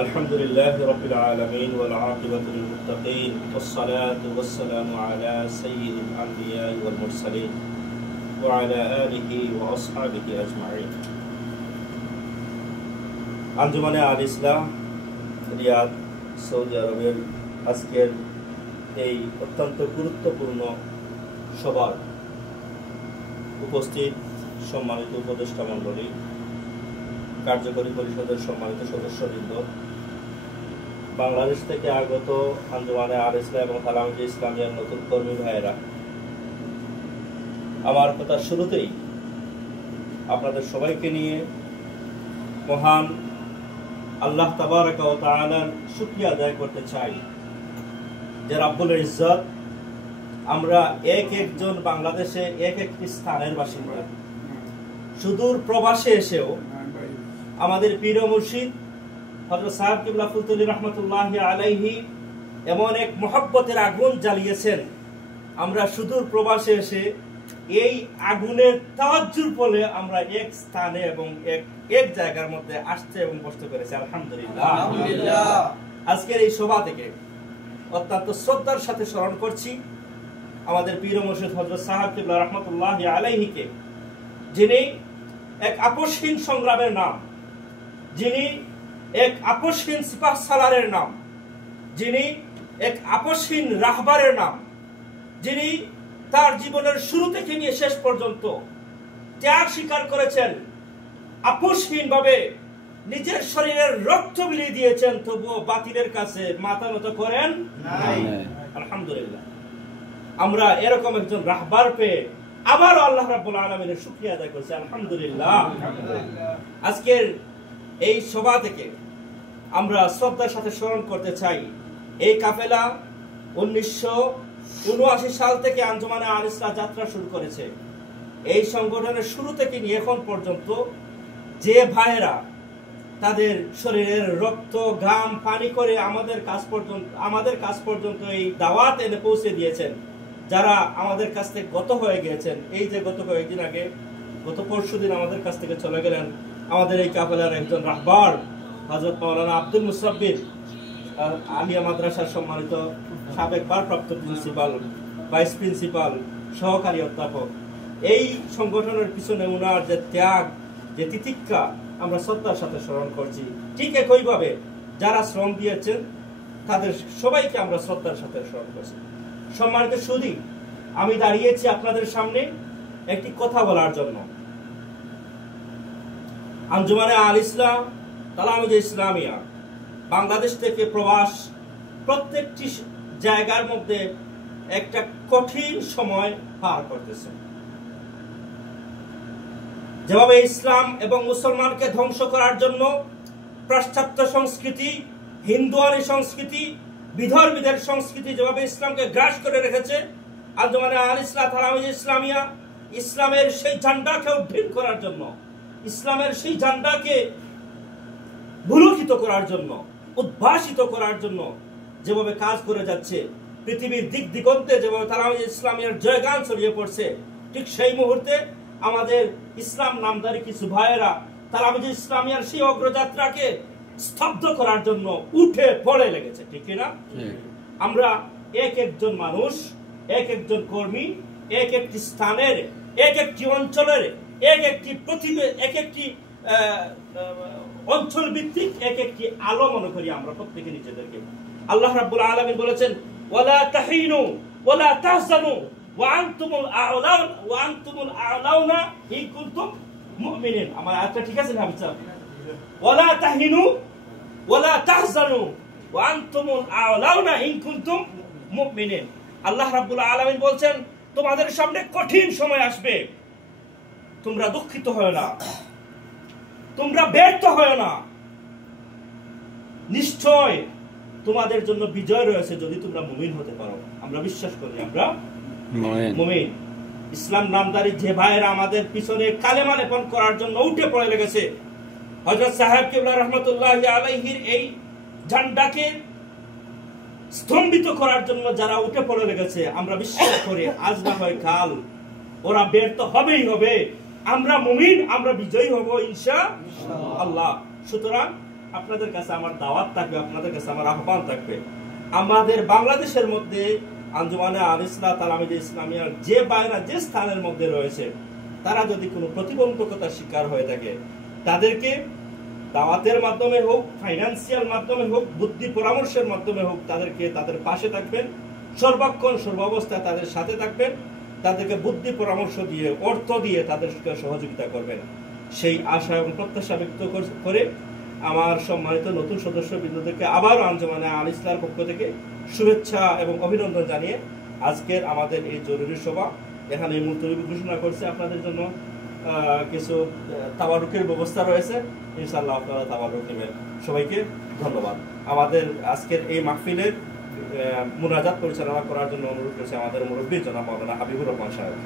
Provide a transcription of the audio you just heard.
الحمد لله رب العالمين والعاقبة للمتقين والصلاة والسلام على سيد الأنبياء والمرسلين وعلى آله وأصحابه أجمعين। আঞ্জুমানে আল ইসলাম Riyad Saudi আরবের আজকের এই অত্যন্ত গুরুত্বপূর্ণ সভার উপস্থিত সম্মানিত উপদেষ্টা মণ্ডলী, কার্যকরী পরিষদের সম্মানিত সদস্যবৃন্দ, বাংলাদেশ থেকে আগত আঞ্জুমানে আল ইসলাম এবং তালামিজে ইসলামিয়ার নতুন কর্মী ভাইয়েরা, আমার কথা শুরুতেই আপনাদের সবাইকে নিয়ে মহান আল্লাহ তাবারাকা ওয়া তাআলার শুকরিয়া আদায় করতে চাই যে রাব্বুল ইজ্জত আমরা এক একজন বাংলাদেশে এক একটি স্থানের বাসিন্দা, সুদূর প্রবাসে এসেও আমাদের পীর ও মুর্শিদ হযরত সাহেব কিবলা ফুলতুলি রহমতুল্লাহি আলাইহি এমন এক মহব্বতের আগুন জ্বালিয়েছেন, আমরা সুদূর প্রবাসে এসে এই আগুনের তাওয়াজ্জুর ফলে আমরা এক স্থানে এবং এক জায়গার মধ্যে আসতে এবং বসতে পেরেছি। আলহামদুলিল্লাহ। আজকের এই সভা থেকে অত্যন্ত শ্রদ্ধার সাথে স্মরণ করছি আমাদের পীর ও মুর্শিদ হযরত সাহেব কিবলা রহমতুল্লাহি আলাইহিকে, যিনি এক আপসহীন সংগ্রামের নাম, যিনি এক আপসহীন সিপাহ সালারের নাম, যিনি এক আপসহীন রাহবারের নাম, যিনি তার জীবনের শুরু থেকে নিয়ে শেষ পর্যন্ত ত্যাগ স্বীকার করেছেন, আপসহীন ভাবে নিজের শরীরের রক্ত বিলিয়ে দিয়েছেন, তবুও বাতিলের কাছে মাথা নত করেন নাই। আলহামদুলিল্লাহ, আমরা এরকম একজন রাহবার পেয়ে আবার আল্লাহ রাব্বুল আলামিনের শুকরিয়া আদায় করছি। আলহামদুলিল্লাহ। আজকের এই সভা থেকে আমরা শ্রদ্ধার সাথে স্মরণ করতে চাই, এই কাফেলা 1979 সাল থেকে আঞ্জুমানে আল ইসলাম যাত্রা শুরু করেছে। এই সংগঠনের শুরু থেকে নিয়ে এখন পর্যন্ত যে ভাইয়েরা তাদের শরীরের রক্ত ঘাম পানি করে আমাদের কাছ পর্যন্ত এই দাওয়াত এনে পৌঁছে দিয়েছেন, যারা আমাদের কাছ থেকে গত হয়ে গিয়েছেন, এই যে গত কয়েকদিন আগে গত পরশুদিন আমাদের কাছ থেকে চলে গেলেন আমাদের এই কাফেলার একজন রাহবার হযরত মাওলানা আব্দুল মুসাব্বির আলিয়া মাদ্রাসার সম্মানিত সাবেক ভারপ্রাপ্ত প্রিন্সিপাল, ভাইস প্রিন্সিপাল, সহকারী অধ্যাপক। এই সংগঠনের পিছনে ওনার যে ত্যাগ, যে তিতিক্ষা আমরা শ্রদ্ধার সাথে স্মরণ করছি। ঠিক একইভাবে যারা শ্রম দিয়েছেন তাদের সবাইকে আমরা শ্রদ্ধার সাথে স্মরণ করছি। সম্মানিত সুধী, আমি দাঁড়িয়েছি আপনাদের সামনে একটি কথা বলার জন্য। আঞ্জুমানে আল ইসলাম তালামিজে ইসলামিয়া বাংলাদেশ থেকে প্রবাস প্রত্যেকটি জায়গার মধ্যে একটা কঠিন সময় পার করতেছে। যেভাবে ইসলাম এবং মুসলমানকে ধ্বংস করার জন্য পাশ্চাত্য সংস্কৃতি, হিন্দুয়ানি সংস্কৃতি, বিধর্মীদের সংস্কৃতি যেভাবে ইসলামকে গ্রাস করে রেখেছে, আঞ্জুমানে আল ইসলাম তালামিজে ইসলামিয়া ইসলামের সেই ঝান্ডাকে উড্ডীন করার জন্য, ইসলামের সেই ঝান্ডাকে ভুলুকিত করার জন্য, উদ্ভাসিত করার জন্য যেভাবে কাজ করে যাচ্ছে, পৃথিবীর দিক দিগন্তে যেভাবে তালামিজে ইসলামিয়ার জয়গান ছড়িয়ে পড়ছে, ঠিক সেই মুহূর্তে আমাদের ইসলাম নামধারী কিছু ভাইয়েরা তালামিজে ইসলামিয়ার সেই অগ্রযাত্রাকে স্তব্ধ করার জন্য উঠে পড়ে লেগেছে। ঠিক কিনা? আমরা এক একজন মানুষ, এক একজন কর্মী, এক একটি স্থানের, এক একটি অঞ্চলের, এক একটি অঞ্চল ভিত্তিক এক একটি আলো মনে করি আমরা প্রত্যেকে নিজেদেরকে। আল্লাহ রাব্বুল আলামিন বলেছেন, ওয়ালা তাহিনু ওয়ালা তাহজানু ওয়া আনতুমুল আ'লাউনা ইন কুনতুম মুমিনিন। আমার আয়াতটা ঠিক আছে না হাবিব সাহেব? ওয়ালা তাহিনু ওয়ালা তাহজানু ওয়া আনতুমুল আ'লাউনা ইন কুনতুম মুমিনিন। আল্লাহ রাব্বুল আলামিন বলছেন, তোমাদের সামনে কঠিন সময় আসবে, তোমরা দুঃখিত হয় না, তোমরা ব্যর্থ হয় না, নিশ্চয় তোমাদের জন্য বিজয় রয়েছে যদি তোমরা মুমিন হতে পারো। আমরা বিশ্বাস করি আমরা মুমিন। ইসলাম নামধারী যে ভাইয়েরা আমাদের পিছনে কালেমা লেপন করার জন্য উঠে পড়ে লেগেছে, হযরত সাহেব কিবলা রহমতুল্লাহি আলাইহির এই ঝান্ডাকে স্তম্ভিত করার জন্য যারা উঠে পড়ে লেগেছে, আমরা বিশ্বাস করি আজ না হয় কাল ওরা ব্যর্থ হবেই হবে। আমরা মুমিন, আমরা বিজয়ী হব ইনশাআল্লাহ। সুতরাং আপনাদের কাছে আমার দাওয়াত থাকবে, আপনাদের কাছে আমার আহ্বান থাকবে, আমাদের বাংলাদেশের মধ্যে আঞ্জুমানে আল ইসলাহ তালামিদে ইসলামিয়ার যে বাইরা যে স্থানের মধ্যে রয়েছে, তারা যদি কোনো প্রতিবন্ধকতার শিকার হয়ে থাকে, তাদেরকে দাওয়াতের মাধ্যমে হোক, ফাইন্যান্সিয়াল মাধ্যমে হোক, বুদ্ধি পরামর্শের মাধ্যমে হোক, তাদেরকে তাদের পাশে থাকবেন, সর্বক্ষণ সর্বাবস্থায় তাদের সাথে থাকবেন, তাদেরকে বুদ্ধি পরামর্শ দিয়ে, অর্থ দিয়ে তাদেরকে সহযোগিতা করবেন। সেই আশা এবং প্রত্যাশা ব্যক্ত করে আমার সম্মানিত নতুন সদস্যবৃন্দদেরকে আবার আঞ্জুমানে আল ইসলাহর পক্ষ থেকে শুভেচ্ছা এবং অভিনন্দন জানিয়ে আজকের আমাদের এই জরুরি সভা এখানে মুলতবি ঘোষণা করছে। আপনাদের জন্য কিছু তাবারুকের ব্যবস্থা রয়েছে, ইনশাআল্লাহ আপনারা তাবারুক নেবেন। সবাইকে ধন্যবাদ। আমাদের আজকের এই মাহফিলের মুনাজাত পরিচালনা করার জন্য অনুরোধ করছে আমাদের মুরব্বী জনাব মাওলানা হাবিবুর রহমান সাহেব।